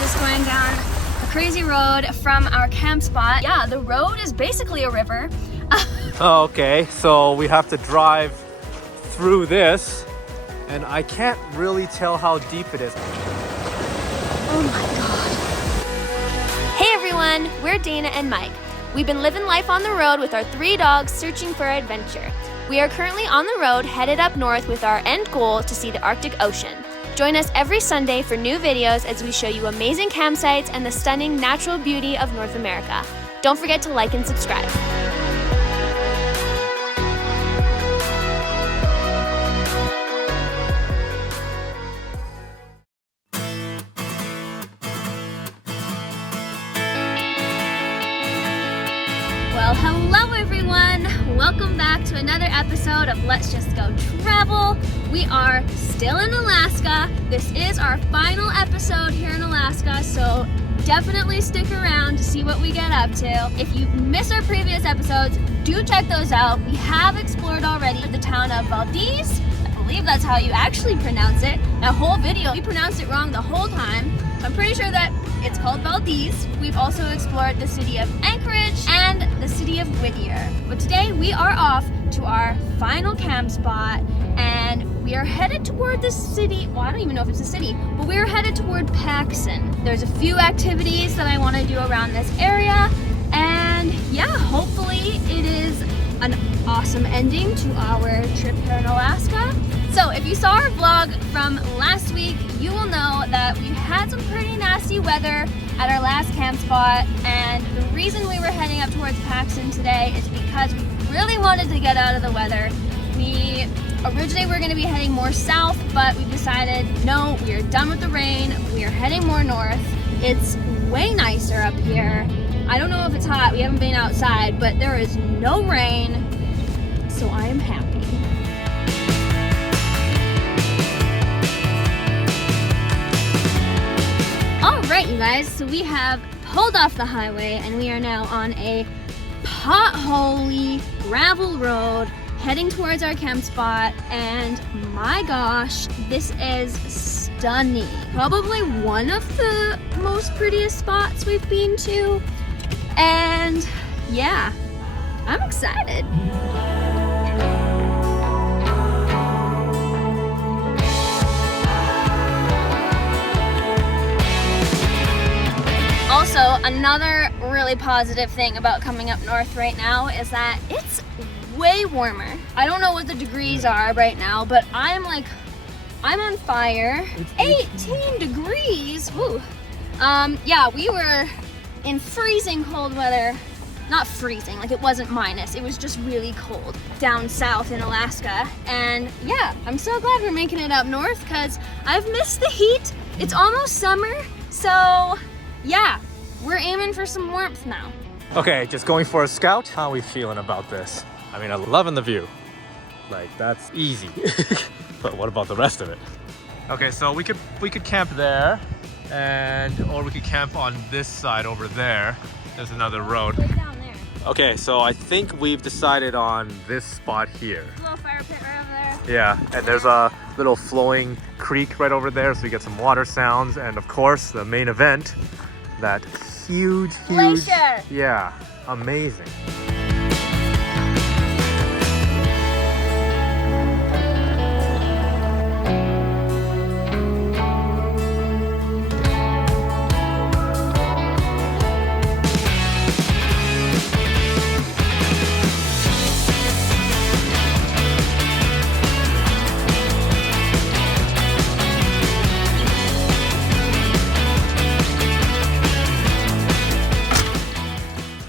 just going down a crazy road from our camp spot. Yeah, the road is basically a river. Oh, okay, so we have to drive through this, and I can't really tell how deep it is. Oh my God. Hey everyone, we're Dana and Mike. We've been living life on the road with our 3 dogs searching for adventure. We are currently on the road headed up north with our end goal to see the Arctic Ocean. Join us every Sunday for new videos as we show you amazing campsites and the stunning natural beauty of North America. Don't forget to like and subscribe. Well, hello everyone! Welcome back to another episode of Let's Just Go Travel. We are still in Alaska. This is our final episode here in Alaska, so definitely stick around to see what we get up to. If you missed our previous episodes, do check those out. We have explored already the town of Valdez. I believe that's how you actually pronounce it. That whole video, we pronounced it wrong the whole time. I'm pretty sure that it's called Valdez. We've also explored the city of Anchorage and the city of Whittier. But today we are off to our final camp spot and we are headed toward the city. Well, I don't even know if it's a city, but we are headed toward Paxson. There's a few activities that I want to do around this area, and yeah, hopefully it is an awesome ending to our trip here in Alaska. So if you saw our vlog from last week, you will know that we had some pretty nasty weather at our last camp spot, and the reason we were heading up towards Paxson today is because we really wanted to get out of the weather. We originally were going to be heading more south, but we decided no, we are done with the rain, we are heading more north. It's way nicer up here. I don't know if it's hot, we haven't been outside, but there is no rain, so I am happy. Alright you guys, so we have pulled off the highway and we are now on a potholey gravel road heading towards our camp spot, and my gosh, this is stunning. Probably one of the most prettiest spots we've been to, and yeah, I'm excited. Also, another really positive thing about coming up north right now is that it's way warmer. I don't know what the degrees are right now, but I'm on fire. 18 degrees, woo. Yeah, we were in freezing cold weather. Not freezing, like it wasn't minus, it was just really cold down south in Alaska. And yeah, I'm so glad we're making it up north because I've missed the heat. It's almost summer, so yeah, we're aiming for some warmth now. Okay, just going for a scout. How are we feeling about this? I mean, I'm loving the view. Like, that's easy. But what about the rest of it? Okay, so we could camp there, or we could camp on this side over there. There's another road. Way down there. Okay, so I think we've decided on this spot here. A little fire pit right over there. Yeah, and there's a little flowing creek right over there, so we get some water sounds, and of course, the main event, that huge glacier. Yeah, amazing.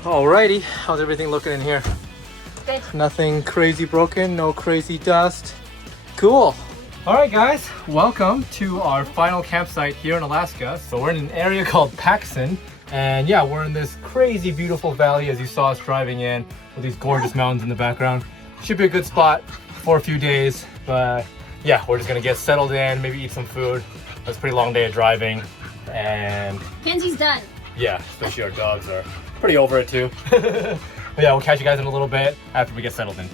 Alrighty, how's everything looking in here? Good. Nothing crazy broken, no crazy dust. Cool. Alright guys, welcome to our final campsite here in Alaska. So we're in an area called Paxson, and yeah, we're in this crazy beautiful valley as you saw us driving in with these gorgeous mountains in the background. Should be a good spot for a few days, but yeah, we're just gonna get settled in, maybe eat some food. It was a pretty long day of driving, and Kenzie's done. yeah, especially our dogs are pretty over it too. But yeah, we'll catch you guys in a little bit after we get settled in.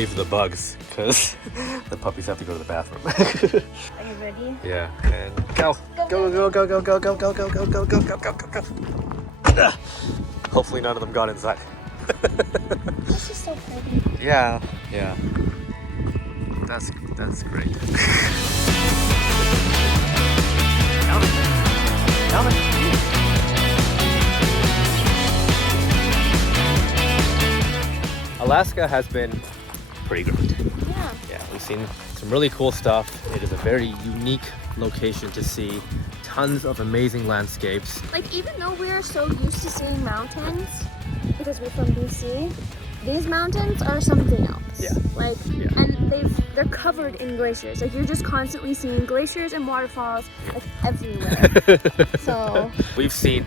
wave the bugs because the puppies have to go to the bathroom. Are you ready? Yeah, and go. Go, go, go, go, go, go, go, go, go, go, go, go, go, go, go. Hopefully none of them got inside. This is so pretty. Yeah, yeah. That's great. Alaska has been pretty great. Yeah. Yeah, we've seen some really cool stuff. It is a very unique location to see. Tons of amazing landscapes. Like, even though we're so used to seeing mountains, because we're from BC, these mountains are something else. Yeah. Like, Yeah. and they're covered in glaciers. Like, you're just constantly seeing glaciers and waterfalls like everywhere. So we've seen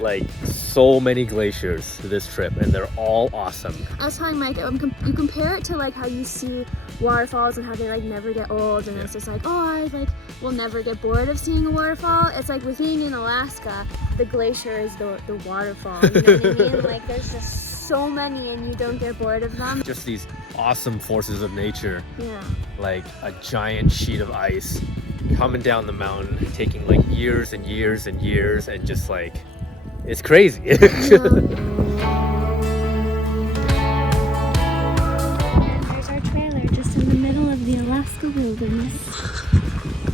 like so many glaciers this trip, and they're all awesome. I was telling Mike, you compare it to like how you see waterfalls and how they like never get old, and it's just like, oh, I like will never get bored of seeing a waterfall. It's like with being in Alaska, the glacier is the waterfall. You know what I mean? Like, there's just so many, and you don't get bored of them. Just these awesome forces of nature. Yeah. Like a giant sheet of ice coming down the mountain, taking like years and years and years, and just like, it's crazy. There's our trailer just in the middle of the Alaska wilderness.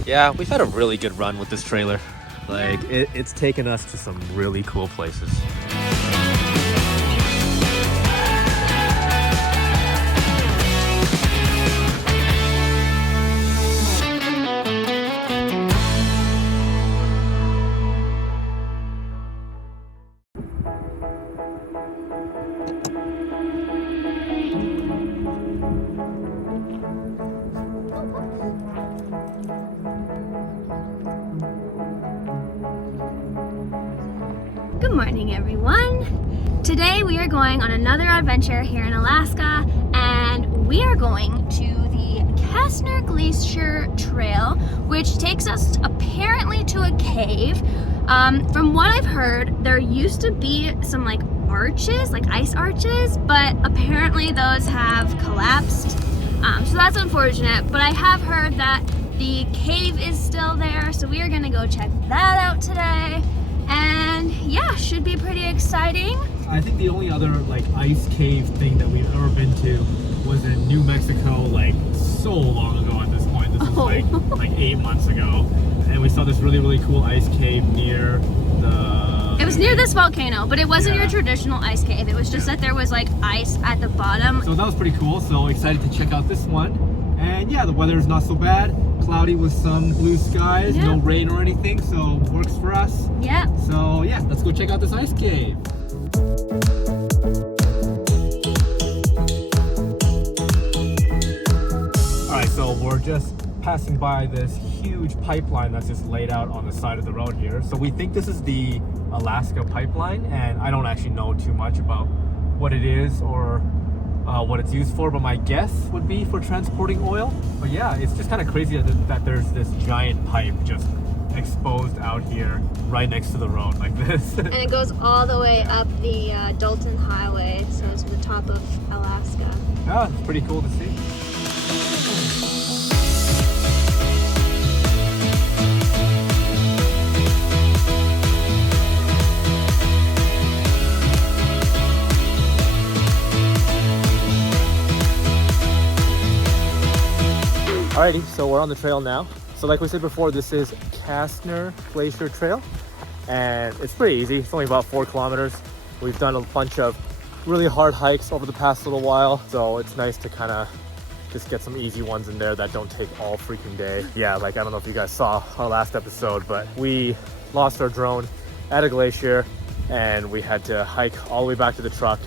Yeah, we've had a really good run with this trailer. Like, it's taken us to some really cool places. Good morning, everyone. Today we are going on another adventure here in Alaska, and we are going to the Castner Glacier Trail, which takes us apparently to a cave. From what I've heard, there used to be some like arches, like ice arches, but apparently those have collapsed. So that's unfortunate, but I have heard that the cave is still there, so we are gonna go check that out today. And yeah, should be pretty exciting. I think the only other like ice cave thing that we've ever been to was in New Mexico, like so long ago at this point. This was like 8 months ago. And we saw this really, really cool ice cave near the... It was near this volcano, but it wasn't your traditional ice cave. It was just that there was like ice at the bottom. So that was pretty cool. So excited to check out this one. And yeah, the weather is not so bad. Cloudy with some blue skies, no rain or anything, so works for us. Yeah. So yeah, let's go check out this ice cave. Alright, so we're just passing by this huge pipeline that's just laid out on the side of the road here. So we think this is the Alaska pipeline, and I don't actually know too much about what it is or what it's used for, but my guess would be for transporting oil. But yeah, it's just kind of crazy that there's this giant pipe just exposed out here right next to the road like this. And it goes all the way up the Dalton Highway, so it's the top of Alaska. Yeah, it's pretty cool to see. Alrighty, so we're on the trail now. So like we said before, this is Castner Glacier Trail, and it's pretty easy. It's only about 4 kilometers. We've done a bunch of really hard hikes over the past little while, so it's nice to kind of just get some easy ones in there that don't take all freaking day. Yeah, like I don't know if you guys saw our last episode, but we lost our drone at a glacier, and we had to hike all the way back to the truck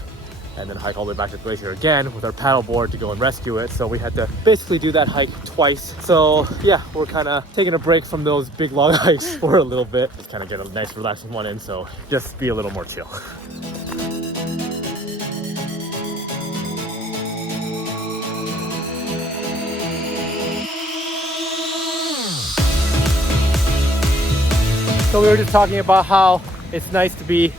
and then hike all the way back to the glacier again with our paddleboard to go and rescue it. So we had to basically do that hike twice. So yeah, we're kind of taking a break from those big long hikes for a little bit. Just kind of get a nice relaxing one in, so just be a little more chill. So we were just talking about how it's nice to be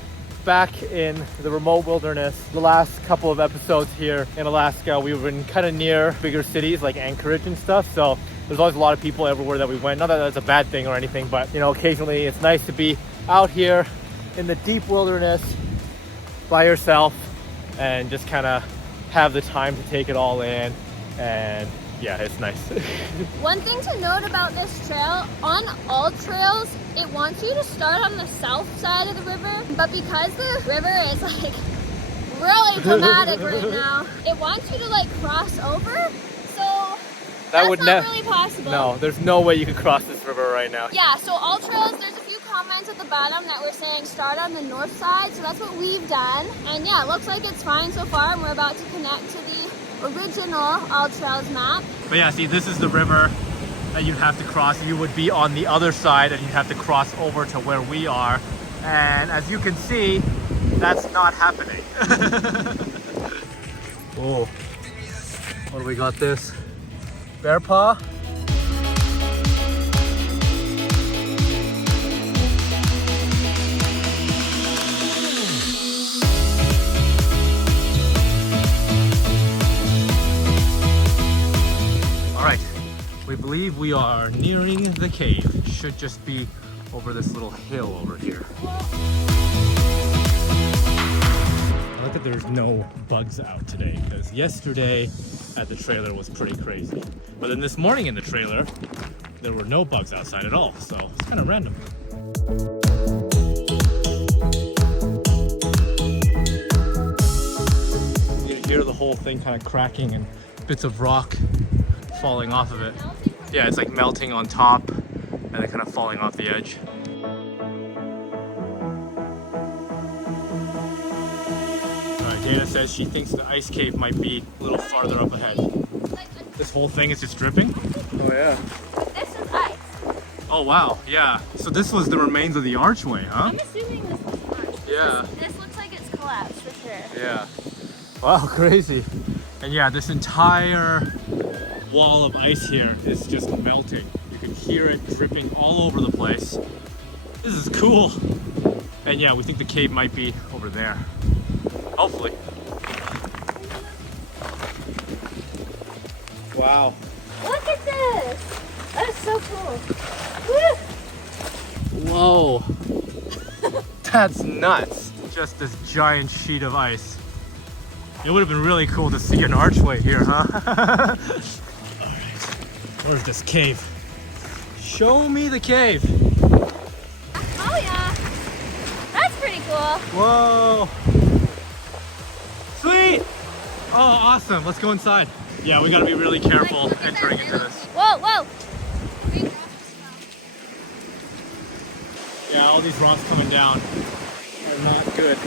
back in the remote wilderness. The last couple of episodes here in Alaska, we've been kind of near bigger cities like Anchorage and stuff. So there's always a lot of people everywhere that we went. Not that that's a bad thing or anything, but you know, occasionally it's nice to be out here in the deep wilderness by yourself and just kind of have the time to take it all in. And yeah, it's nice. One thing to note about this trail, on all trails, it wants you to start on the south side of the river, but because the river is like really dramatic right now, it wants you to like cross over, so that's not really possible. No, there's no way you could cross this river right now. Yeah, so all trails, there's a few comments at the bottom that were saying start on the north side, so that's what we've done. And yeah, it looks like it's fine so far, and we're about to connect to the original All Trails map. But yeah, see, this is the river that you'd have to cross. You would be on the other side and you'd have to cross over to where we are. And as you can see, that's not happening. Oh, what do we got this? Bear paw? We believe we are nearing the cave. Should just be over this little hill over here. I like that there's no bugs out today, because yesterday at the trailer was pretty crazy. But then this morning in the trailer, there were no bugs outside at all, so it's kind of random. You can hear the whole thing kind of cracking and bits of rock falling off of it. Yeah, it's like melting on top and then kind of falling off the edge. Alright, Dana says she thinks the ice cave might be a little farther up ahead. This whole thing is just dripping? Oh yeah. This is ice. Oh wow, yeah. So this was the remains of the archway, huh? I'm assuming this was March. Yeah. This looks like it's collapsed for sure. Yeah. Wow, crazy. And yeah, this entire wall of ice here is just melting. You can hear it dripping all over the place. This is cool. And yeah, we think the cave might be over there. Hopefully. Wow. Look at this! That is so cool. Whoa. That's nuts. Just this giant sheet of ice. It would have been really cool to see an archway here, huh? Where's this cave? Show me the cave. Oh yeah, that's pretty cool. Whoa. Sweet. Oh, awesome. Let's go inside. Yeah, we gotta be really careful entering into this. Whoa, whoa. Yeah, all these rocks coming down are not good.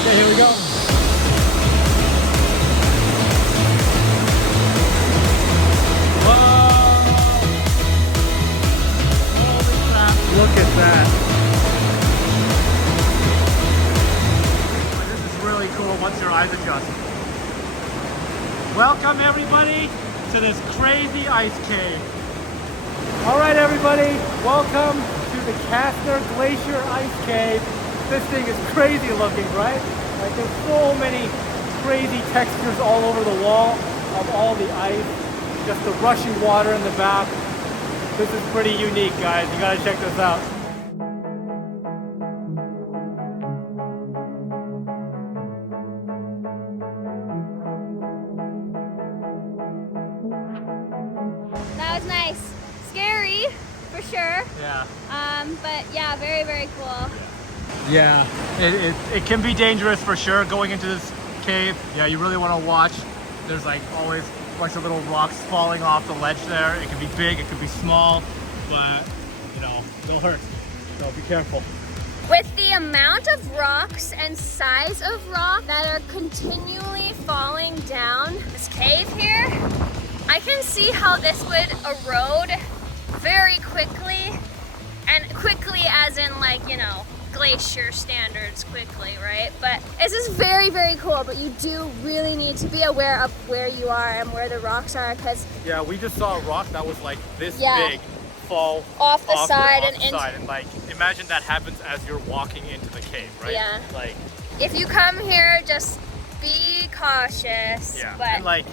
Okay, here we go. Look at that. This is really cool once your eyes adjust. Welcome everybody to this crazy ice cave. All right everybody, welcome to the Castner Glacier Ice Cave. This thing is crazy looking, right? Like there's so many crazy textures all over the wall of all the ice. Just the rushing water in the back. This is pretty unique, guys. You gotta check this out. That was nice. Scary, for sure. Yeah. But yeah, very, very cool. Yeah, it can be dangerous for sure going into this cave. Yeah, you really want to watch. There's like always a bunch of little rocks falling off the ledge there. It could be big, it could be small, but you know, they'll hurt. So be careful. With the amount of rocks and size of rock that are continually falling down this cave here, I can see how this would erode very quickly, and quickly as in like, you know, glacier standards quickly, right? But this is very, very cool, but you do really need to be aware of where you are and where the rocks are, because yeah, we just saw a rock that was like this yeah, big fall off the side the and into. side. And like, imagine that happens as you're walking into the cave, right? Yeah. Like, if you come here, just be cautious. yeah. But and like,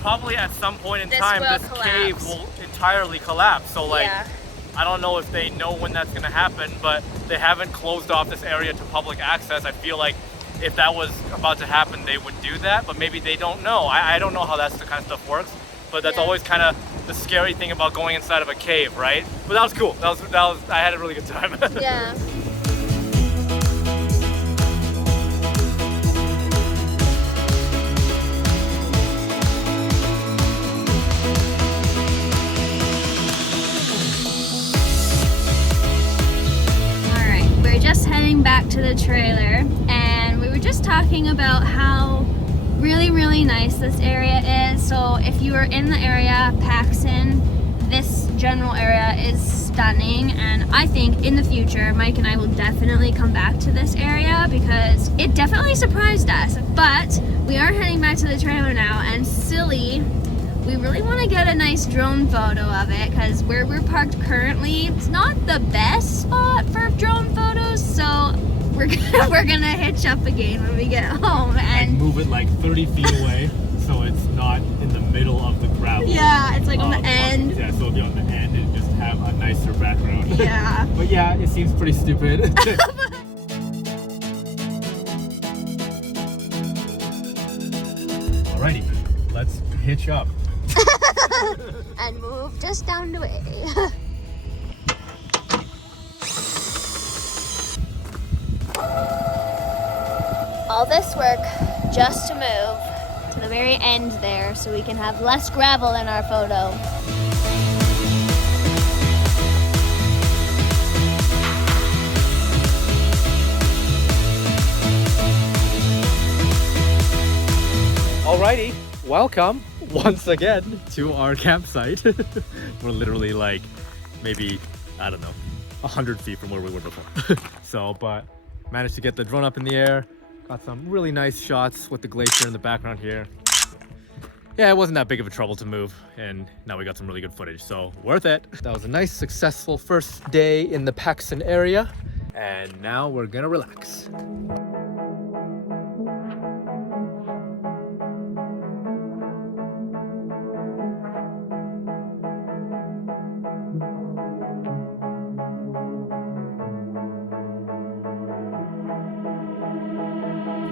probably at some point in this time, will this collapse. cave will entirely collapse. So like, yeah. I don't know if they know when that's gonna happen, but they haven't closed off this area to public access. I feel like if that was about to happen, they would do that, but maybe they don't know. I don't know how that's the kind of stuff works, but that's always kind of the scary thing about going inside of a cave, right? But that was cool. That was I had a really good time. Yeah. Just heading back to the trailer, and we were just talking about how really nice this area is. So if you are in the area, Paxson, this general area is stunning, and I think in the future Mike and I will definitely come back to this area because it definitely surprised us. But we are heading back to the trailer now, and we really want to get a nice drone photo of it because where we're parked currently, it's not the best spot for drone photos, so we're gonna hitch up again when we get home and like move it like 30 feet away so it's not in the middle of the gravel. Yeah, it's like on the end. Yeah, so it'll be on the end and just have a nicer background. Yeah. But yeah, it seems pretty stupid. Alrighty, let's hitch up. And move just down the way. All this work just to move to the very end there so we can have less gravel in our photo. Alrighty, welcome once again to our campsite. We're literally like maybe, I don't know, 100 feet from where we were before. So, but managed to get the drone up in the air. Got some really nice shots with the glacier in the background here. Yeah, it wasn't that big of a trouble to move, and now we got some really good footage, so worth it. That was a nice, successful first day in the Paxson area, and now we're gonna relax.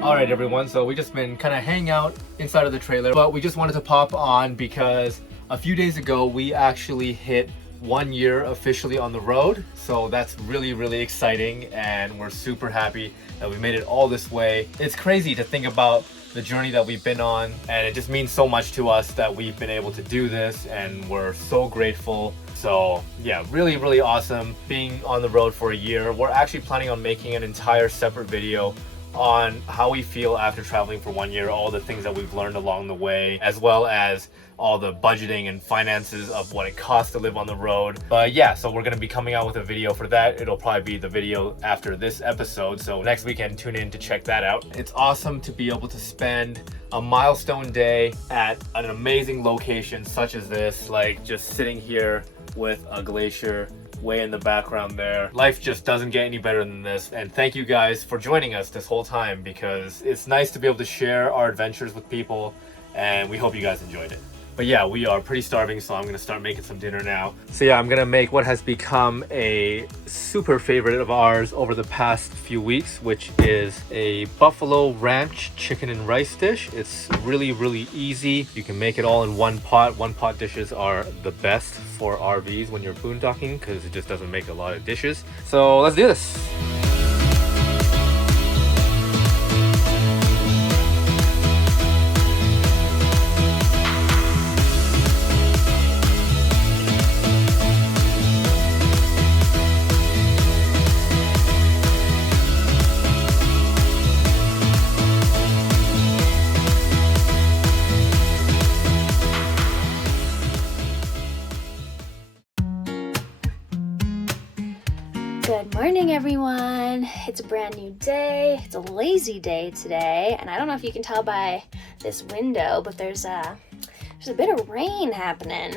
Alright everyone, so we just been kind of hanging out inside of the trailer, but we just wanted to pop on because a few days ago we actually hit 1 year officially on the road. So that's really exciting, and we're super happy that we made it all this way. It's crazy to think about the journey that we've been on, and it just means so much to us that we've been able to do this, and we're so grateful. So yeah, really awesome being on the road for a year. We're actually planning on making an entire separate video on how we feel after traveling for 1 year, all the things that we've learned along the way, as well as all the budgeting and finances of what it costs to live on the road. But yeah, so we're going to be coming out with a video for that. It'll probably be the video after this episode, so next weekend tune in to check that out. It's awesome to be able to spend a milestone day at an amazing location such as this, like just sitting here with a glacier way in the background there. Life just doesn't get any better than this, and thank you guys for joining us this whole time, because it's nice to be able to share our adventures with people, and we hope you guys enjoyed it. But yeah, we are pretty starving, so I'm gonna start making some dinner now. So yeah, I'm gonna make what has become a super favorite of ours over the past few weeks, which is a buffalo ranch chicken and rice dish. It's really easy. You can make it all in one pot. One pot dishes are the best for RVs when you're boondocking, because it just doesn't make a lot of dishes. So let's do this. Good morning, everyone. It's a brand new day. It's a lazy day today, and I don't know if you can tell by this window, but there's a bit of rain happening.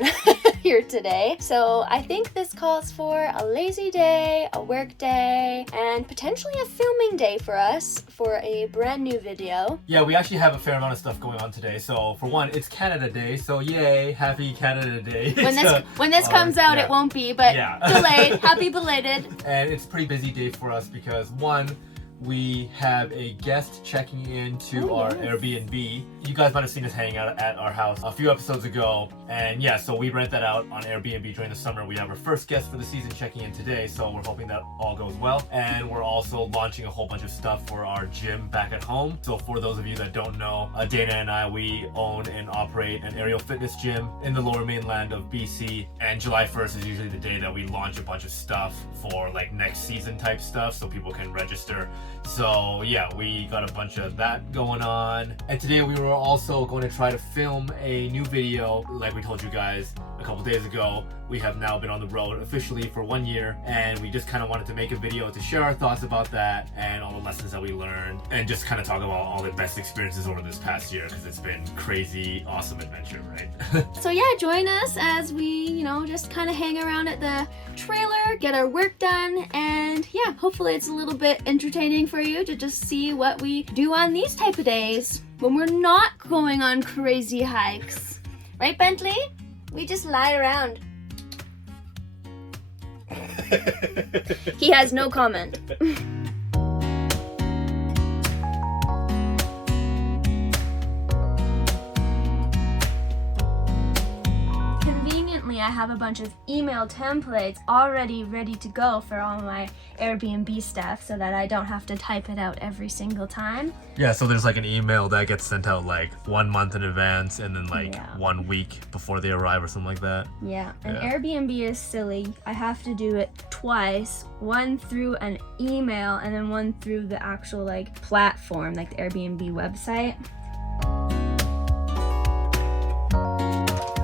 here today. So I think this calls for a lazy day, a work day, and potentially a filming day for us for a brand new video. Yeah, we actually have a fair amount of stuff going on today. So for one, it's Canada Day, so yay, happy Canada Day. When this comes out, it won't be, but delayed. Happy belated. And it's a pretty busy day for us because one, we have a guest checking into our Airbnb. You guys might have seen us hanging out at our house a few episodes ago. And yeah, so we rent that out on Airbnb during the summer. We have our first guest for the season checking in today, so we're hoping that all goes well. And we're also launching a whole bunch of stuff for our gym back at home. So for those of you that don't know, Dana and I, we own and operate an aerial fitness gym in the lower mainland of BC. And July 1st is usually the day that we launch a bunch of stuff for like next season type stuff so people can register. So yeah, we got a bunch of that going on. And today we were also going to try to film a new video. Like we told you guys a couple days ago, we have now been on the road officially for 1 year, and we just kind of wanted to make a video to share our thoughts about that and all the lessons that we learned, and just kind of talk about all the best experiences over this past year, because it's been crazy awesome adventure, right? So yeah, join us as we, just kind of hang around at the trailer, get our work done, and yeah, hopefully it's a little bit entertaining for you to just see what we do on these type of days when we're not going on crazy hikes. Right, Bentley? We just lie around. He has no comment. Conveniently, I have a bunch of email templates already ready to go for all my Airbnb stuff so that I don't have to type it out every single time. Yeah, so there's like an email that gets sent out like 1 month in advance and then like 1 week before they arrive or something like that. Yeah, and Airbnb is silly. I have to do it twice, one through an email and then one through the actual like platform, like the Airbnb website.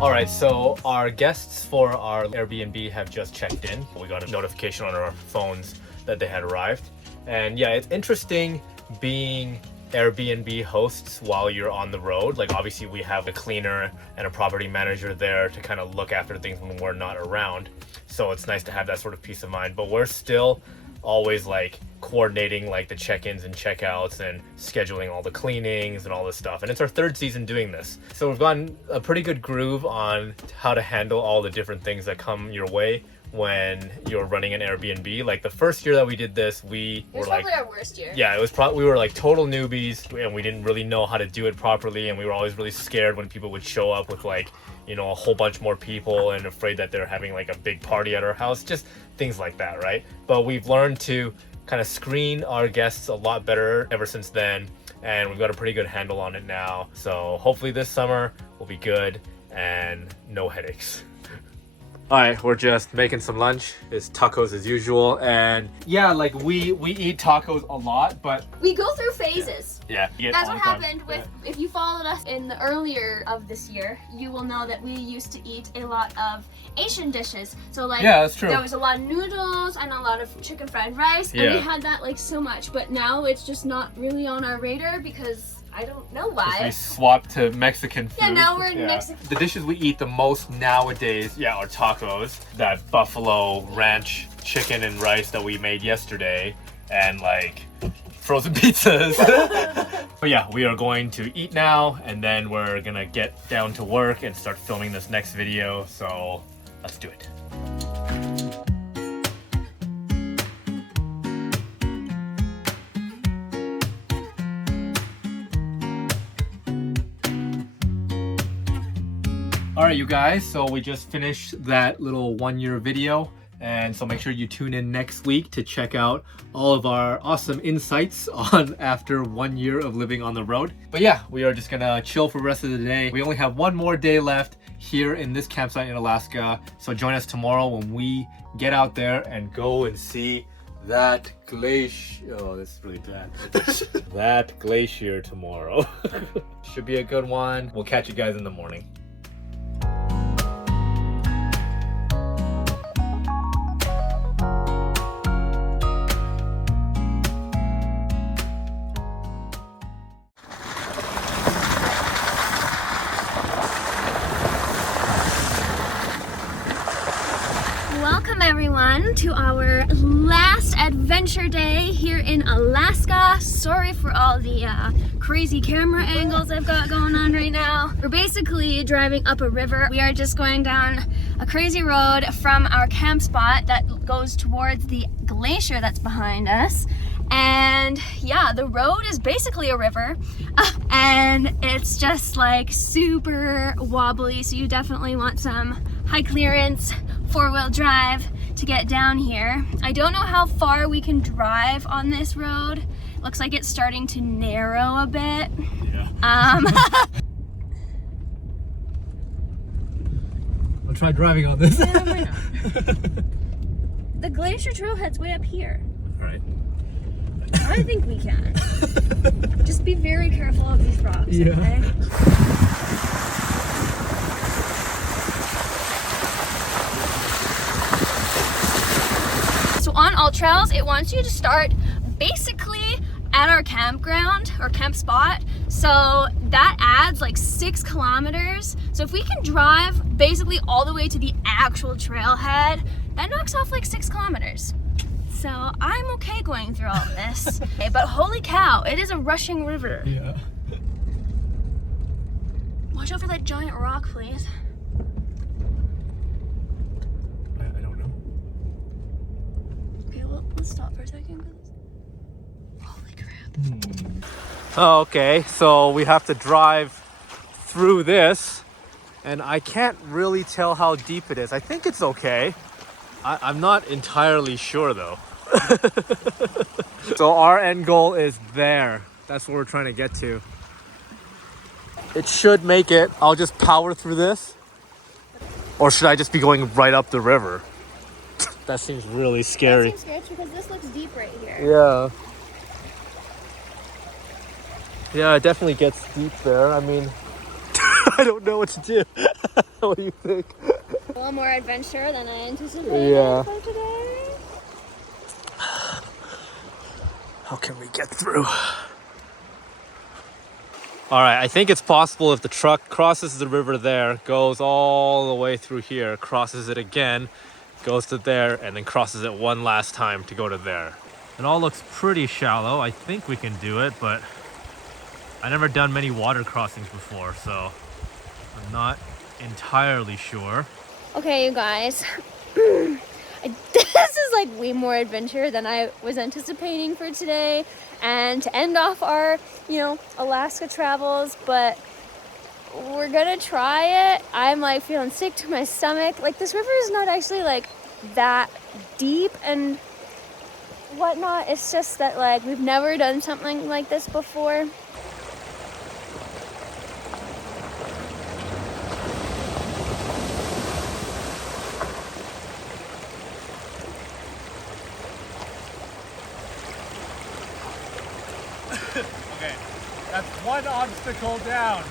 All right, so our guests for our Airbnb have just checked in. We got a notification on our phones that they had arrived. And yeah, it's interesting being Airbnb hosts while you're on the road. Like obviously we have a cleaner and a property manager there to kind of look after things when we're not around. So it's nice to have that sort of peace of mind, but we're still always like coordinating like the check-ins and check-outs and scheduling all the cleanings and all this stuff. And it's our 3rd season doing this. So we've gotten a pretty good groove on how to handle all the different things that come your way when you're running an Airbnb. Like the first year that we did this, we were like, probably our worst year. Yeah, it was we were like total newbies and we didn't really know how to do it properly, and we were always really scared when people would show up with like, a whole bunch more people and afraid that they're having like a big party at our house, just things like that, right? But we've learned to kind of screen our guests a lot better ever since then, and we've got a pretty good handle on it now. So hopefully this summer will be good and no headaches. All right, we're just making some lunch. It's tacos as usual, and yeah, like we eat tacos a lot, but we go through phases. Yeah. That's what happened with, if you followed us in the earlier of this year, you will know that we used to eat a lot of Asian dishes. So like, yeah, that's true. There was a lot of noodles and a lot of chicken fried rice, and we had that like so much, but now it's just not really on our radar because I don't know why. We swapped to Mexican food. Yeah, now we're in Mexican. The dishes we eat the most nowadays, are tacos. That buffalo ranch chicken and rice that we made yesterday, and like frozen pizzas. But yeah, we are going to eat now, and then we're gonna get down to work and start filming this next video. So let's do it. All right, you guys, so we just finished that little 1-year video, and so make sure you tune in next week to check out all of our awesome insights on after 1 year of living on the road. But yeah, we are just gonna chill for the rest of the day. We only have 1 more day left here in this campsite in Alaska, so join us tomorrow when we get out there and go and see that glacier. Oh, this is really bad. That glacier tomorrow. Should be a good one. We'll catch you guys in the morning. everyone to our last adventure day here in Alaska. Sorry for all the crazy camera angles I've got going on right now. We're basically driving up a river. We are just going down a crazy road from our camp spot that goes towards the glacier that's behind us. And yeah, the road is basically a river and it's just like super wobbly, so you definitely want some high clearance four-wheel drive to get down here. I don't know how far we can drive on this road. Looks like it's starting to narrow a bit. Yeah. I'll try driving on this. Yeah, why not? The glacier trailhead's way up here. All right. I think we can. Just be very careful of these rocks, yeah. Okay? So on all trails, it wants you to start basically at our campground or camp spot. So that adds like 6 kilometers. So if we can drive basically all the way to the actual trailhead, that knocks off like 6 kilometers. So I'm okay going through all of this. Okay, but holy cow, it is a rushing river. Yeah. Watch out for that giant rock, please. I don't know. Okay, well, let's stop for a second. Holy crap. Okay, so we have to drive through this, and I can't really tell how deep it is. I think it's okay. I'm not entirely sure though. So our end goal is there. That's what we're trying to get to. It should make it. I'll just power through this. Or should I just be going right up the river? That seems really scary. That seems sketchy because this looks deep right here. Yeah. Yeah, it definitely gets deep there. I mean, I don't know what to do. What do you think? A little more adventure than I anticipated Yeah. for today. How can we get through? All right, I think it's possible if the truck crosses the river there, goes all the way through here, crosses it again, goes to there, and then crosses it one last time to go to there. It all looks pretty shallow. I think we can do it, but I've never done many water crossings before, so I'm not entirely sure. Okay, you guys. This is like way more adventure than I was anticipating for today, and to end off our, Alaska travels, but we're gonna try it. I'm like feeling sick to my stomach. Like, this river is not actually like that deep and whatnot. It's just that like we've never done something like this before. Okay, that's one obstacle down.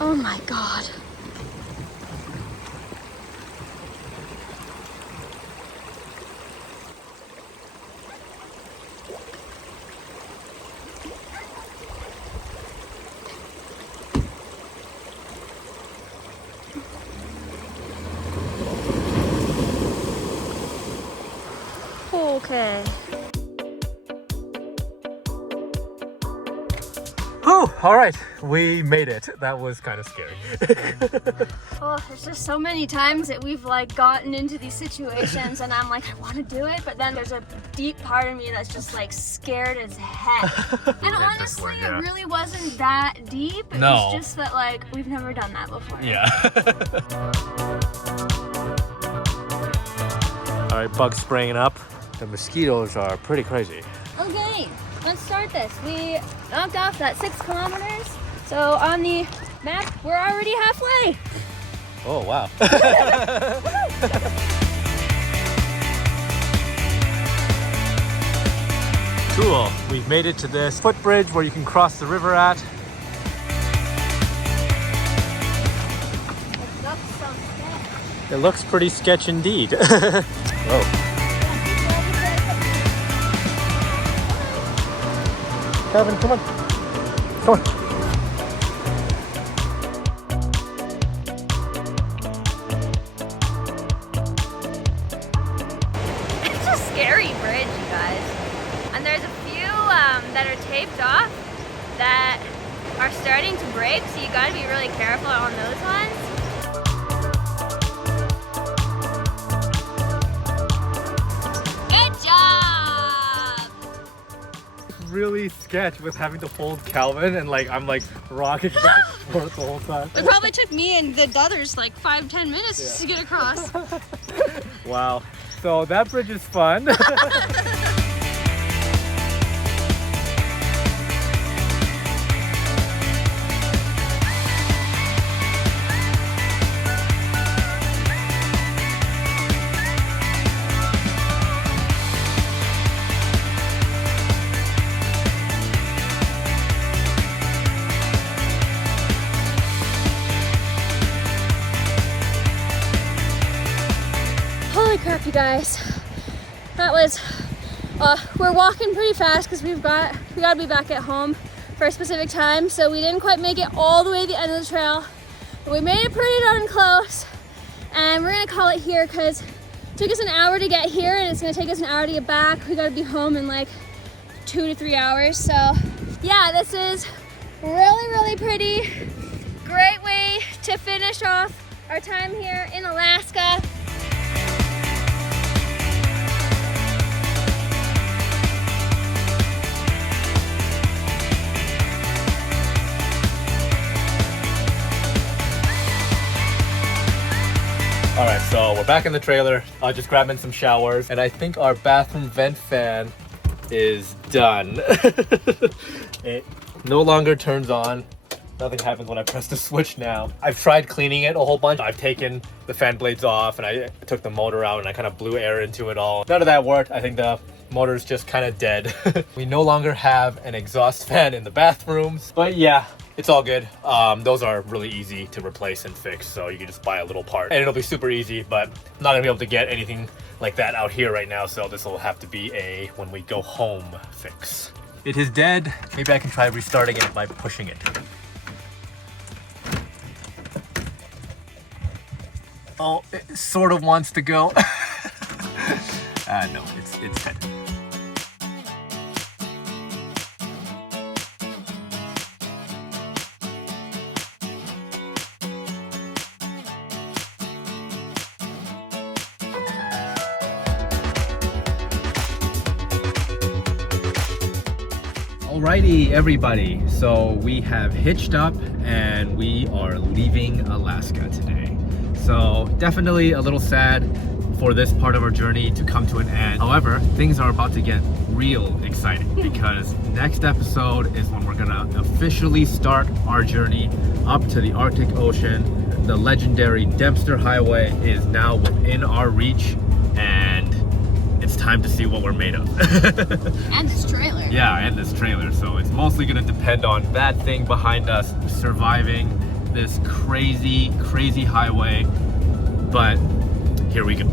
Oh my god. Okay. Oh, all right, we made it. That was kind of scary. Oh, there's just so many times that we've like gotten into these situations and I'm like, I want to do it, but then there's a deep part of me that's just like scared as heck. And honestly, it really wasn't that deep. It was just that like we've never done that before. Yeah. All right, bug spraying up. The mosquitoes are pretty crazy. Okay, let's start this. We knocked off that 6 kilometers. So on the map, we're already halfway. Oh, wow. Cool. We've made it to this footbridge where you can cross the river at. It looks pretty sketch indeed. Whoa. Kevin, come on. Come on. It's a scary bridge, you guys. And there's a few that are taped off that are starting to break, so you gotta be really careful on those ones. Good job! Really sketch with having to hold Calvin and like I'm like rocking back and forth the whole time. It probably took me and the others like 5-10 minutes just to get across. Wow. So that bridge is fun. Holy crap, you guys. That was, we're walking pretty fast because we gotta be back at home for a specific time. So we didn't quite make it all the way to the end of the trail, but we made it pretty darn close. And we're gonna call it here because it took us an hour to get here and it's gonna take us an hour to get back. We gotta be home in like 2 to 3 hours. So yeah, this is really, really pretty. Great way to finish off our time here in Alaska. All right, so we're back in the trailer. Just grabbing some showers, and I think our bathroom vent fan is done. It no longer turns on. Nothing happens when I press the switch now. I've tried cleaning it a whole bunch. I've taken the fan blades off and I took the motor out and I kind of blew air into it all. None of that worked. I think the motor's just kind of dead. We no longer have an exhaust fan in the bathrooms, but yeah, it's all good. Those are really easy to replace and fix, so you can just buy a little part and it'll be super easy, but I'm not gonna be able to get anything like that out here right now, so this will have to be a when we go home fix. It is dead. Maybe I can try restarting it by pushing it. Oh, it sort of wants to go. No, it's dead. Alrighty, everybody. So we have hitched up and we are leaving Alaska today. So definitely a little sad for this part of our journey to come to an end. However, things are about to get real exciting because next episode is when we're gonna officially start our journey up to the Arctic Ocean. The legendary Dempster Highway is now within our reach and it's time to see what we're made of. And this trailer. Yeah, and this trailer. So it's mostly gonna depend on that thing behind us surviving this crazy, crazy highway. But here we go.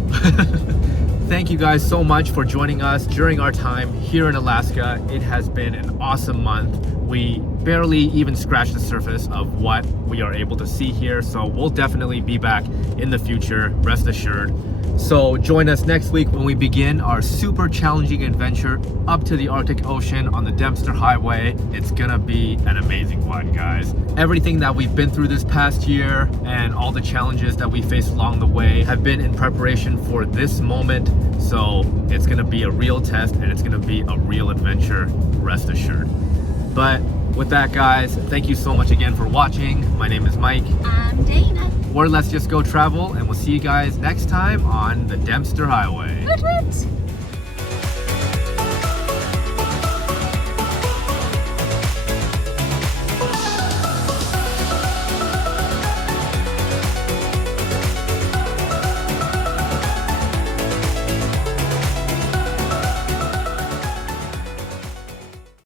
Thank you guys so much for joining us during our time here in Alaska. It has been an awesome month. We barely even scratched the surface of what we are able to see here. So we'll definitely be back in the future, rest assured. So join us next week when we begin our super challenging adventure up to the Arctic Ocean on the Dempster Highway. It's gonna be an amazing one, guys. Everything that we've been through this past year and all the challenges that we faced along the way have been in preparation for this moment. So it's gonna be a real test and it's gonna be a real adventure, rest assured. But with that, guys, thank you so much again for watching. My name is Mike. I'm Dana. Or Let's Just Go Travel, and we'll see you guys next time on the Dempster Highway. Woot woot.